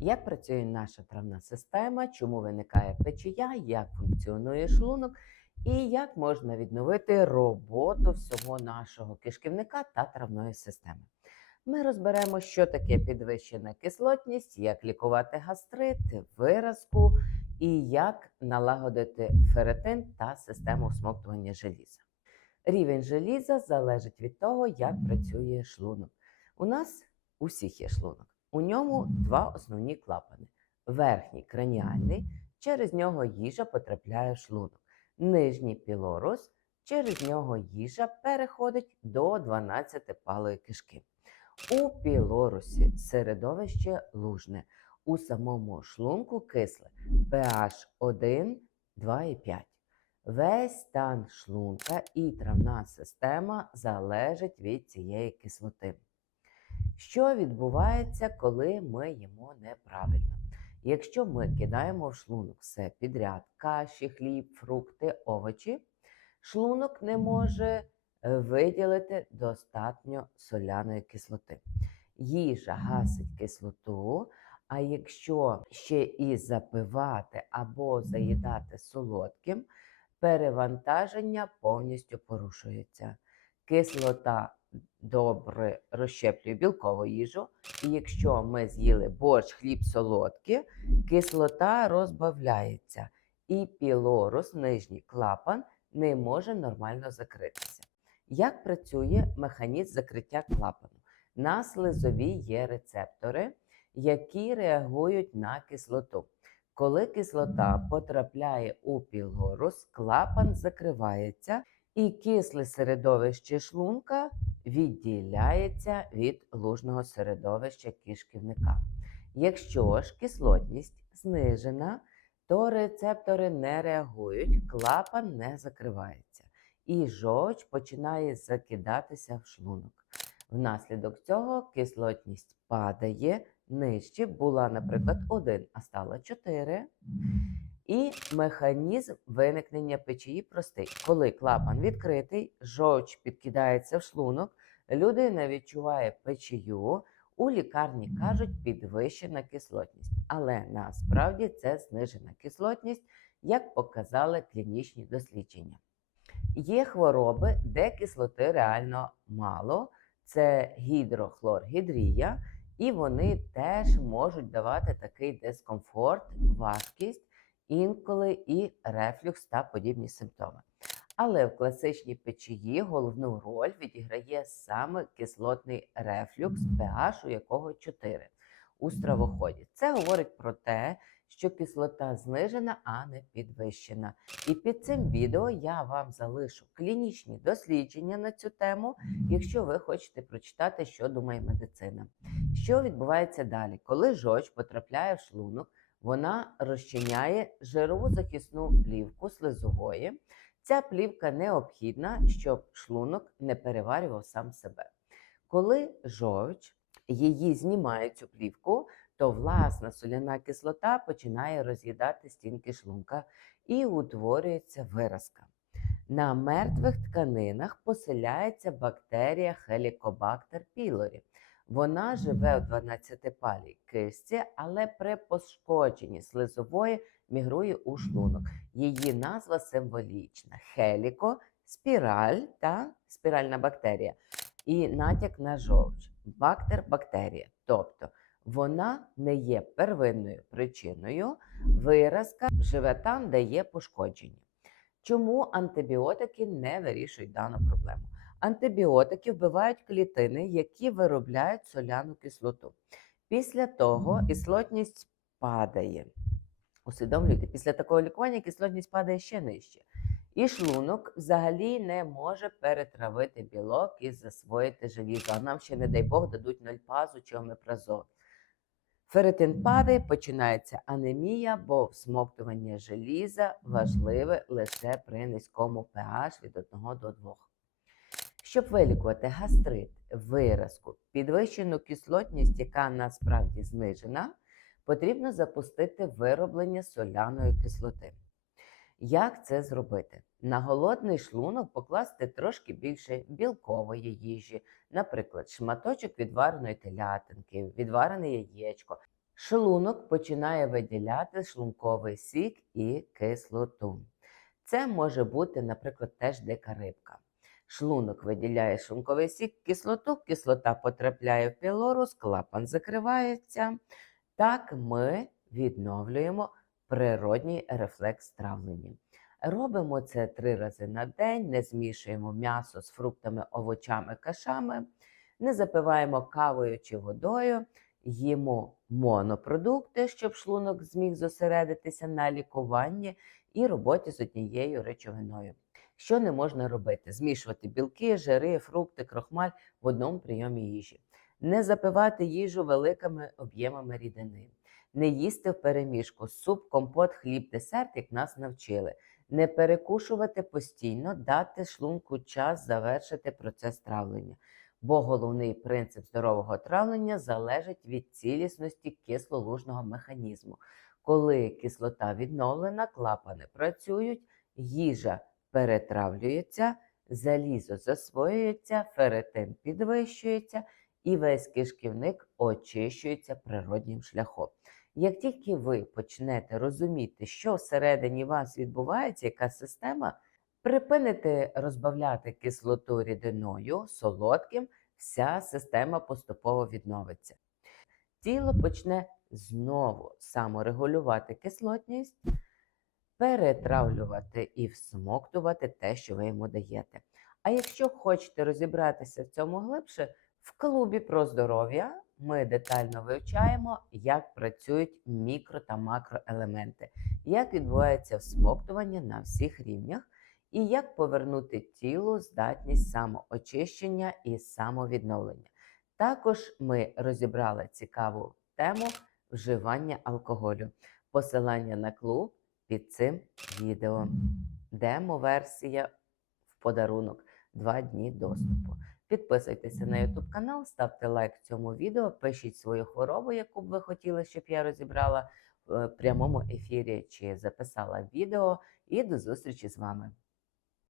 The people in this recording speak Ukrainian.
Як працює наша травна система, чому виникає печія, як функціонує шлунок і як можна відновити роботу всього нашого кишківника та травної системи. Ми розберемо, що таке підвищена кислотність, як лікувати гастрит, виразку і як налагодити феретин та систему всмоктування желіза. Рівень желіза залежить від того, як працює шлунок. У нас у всіх є шлунок. У ньому два основні клапани: верхній краніальний, через нього їжа потрапляє в шлунок, нижній пілорус, через нього їжа переходить до 12-палої кишки. У пілорусі середовище лужне, у самому шлунку кисле pH 1, 2,5. Весь стан шлунка і травна система залежить від цієї кислоти. Що відбувається, коли ми їмо неправильно? Якщо ми кидаємо в шлунок все підряд, каші, хліб, фрукти, овочі, шлунок не може е, виділити достатньо соляної кислоти. Їжа гасить кислоту, а якщо ще і запивати або заїдати солодким, перевантаження повністю порушується. Кислота добре розщеплює білкову їжу, і якщо ми з'їли борщ, хліб солодкі, кислота розбавляється, і пілорус, нижній клапан, не може нормально закритися. Як працює механізм закриття клапану? На слизові є рецептори, які реагують на кислоту. Коли кислота потрапляє у пілорус, клапан закривається, і кисле середовище шлунка відділяється від лужного середовища кишківника. Якщо ж кислотність знижена, то рецептори не реагують, клапан не закривається, і жовч починає закидатися в шлунок. Внаслідок цього кислотність падає нижче, була, наприклад, 1, а стала 4. І механізм виникнення печії простий. Коли клапан відкритий, жовч підкидається в шлунок, людина відчуває печію. У лікарні кажуть підвищена кислотність, але насправді це знижена кислотність, як показали клінічні дослідження. Є хвороби, де кислоти реально мало, це гідрохлоргідрія, і вони теж можуть давати такий дискомфорт, важкість інколи і рефлюкс та подібні симптоми. Але в класичній печії головну роль відіграє саме кислотний рефлюкс, pH у якого 4 у стравоході. Це говорить про те, що кислота знижена, а не підвищена. І під цим відео я вам залишу клінічні дослідження на цю тему, якщо ви хочете прочитати, що думає медицина. Що відбувається далі? Коли жовч потрапляє в шлунок, вона розчиняє жирову захисну плівку слизової. Ця плівка необхідна, щоб шлунок не переварював сам себе. Коли жовч її знімає цю плівку, то власна соляна кислота починає роз'їдати стінки шлунка і утворюється виразка. На мертвих тканинах поселяється бактерія Helicobacter pylori. Вона живе в 12-палій кисті, але при пошкодженні слизової мігрує у шлунок. Її назва символічна: хеліко, спіраль та спіральна бактерія. І натяк на жовч, бактер бактерія. Тобто вона не є первинною причиною, виразка живе там, де є пошкодження. Чому антибіотики не вирішують дану проблему? Антибіотики вбивають клітини, які виробляють соляну кислоту. Після того кислотність падає. Усвідомлюйте, після такого лікування кислотність падає ще нижче. І шлунок взагалі не може перетравити білок і засвоїти желізо. А нам ще, не дай Бог, дадуть нольпазу чи омепразол. Ферритин падає, починається анемія, бо всмоктування желіза важливе лише при низькому pH від 1 до 2. Щоб вилікувати гастрит, виразку, підвищену кислотність, яка насправді знижена, потрібно запустити вироблення соляної кислоти. Як це зробити? На голодний шлунок покласти трошки більше білкової їжі, наприклад, шматочок відвареної телятинки, відварене яєчко, Шлунок починає виділяти шлунковий сік і кислоту. Це може бути, наприклад, теж дика рибка. Шлунок виділяє шлунковий сік, кислоту, кислота потрапляє в пілорус, клапан закривається. Так ми відновлюємо природній рефлекс травлення. Робимо це три рази на день, не змішуємо м'ясо з фруктами, овочами, кашами, не запиваємо кавою чи водою, їмо монопродукти, щоб шлунок зміг зосередитися на лікуванні і роботі з однією речовиною. Що не можна робити? Змішувати білки, жири, фрукти, крохмаль в одному прийомі їжі, не запивати їжу великими об'ємами рідини, не їсти в переміжку суп, компот, хліб, десерт, як нас навчили, не перекушувати постійно, дати шлунку час завершити процес травлення. Бо головний принцип здорового травлення залежить від цілісності кислолужного механізму. Коли кислота відновлена, клапани працюють, їжа перетравлюється, залізо засвоюється, ферритин підвищується і весь кишківник очищується природнім шляхом. Як тільки ви почнете розуміти, що всередині вас відбувається, яка система, припините розбавляти кислоту рідиною, солодким, вся система поступово відновиться. Тіло почне знову саморегулювати кислотність, перетравлювати і всмоктувати те, що ви йому даєте. А якщо хочете розібратися в цьому глибше, в клубі про здоров'я ми детально вивчаємо, як працюють мікро та макроелементи, як відбувається всмоктування на всіх рівнях, і як повернути тілу здатність самоочищення і самовідновлення. Також ми розібрали цікаву тему вживання алкоголю. Посилання на клуб під цим відео. Демо-версія в подарунок Два дні доступу. Підписуйтеся на YouTube канал, ставте лайк цьому відео, пишіть свою хворобу, яку б ви хотіли, щоб я розібрала в прямому ефірі чи записала відео. І до зустрічі з вами.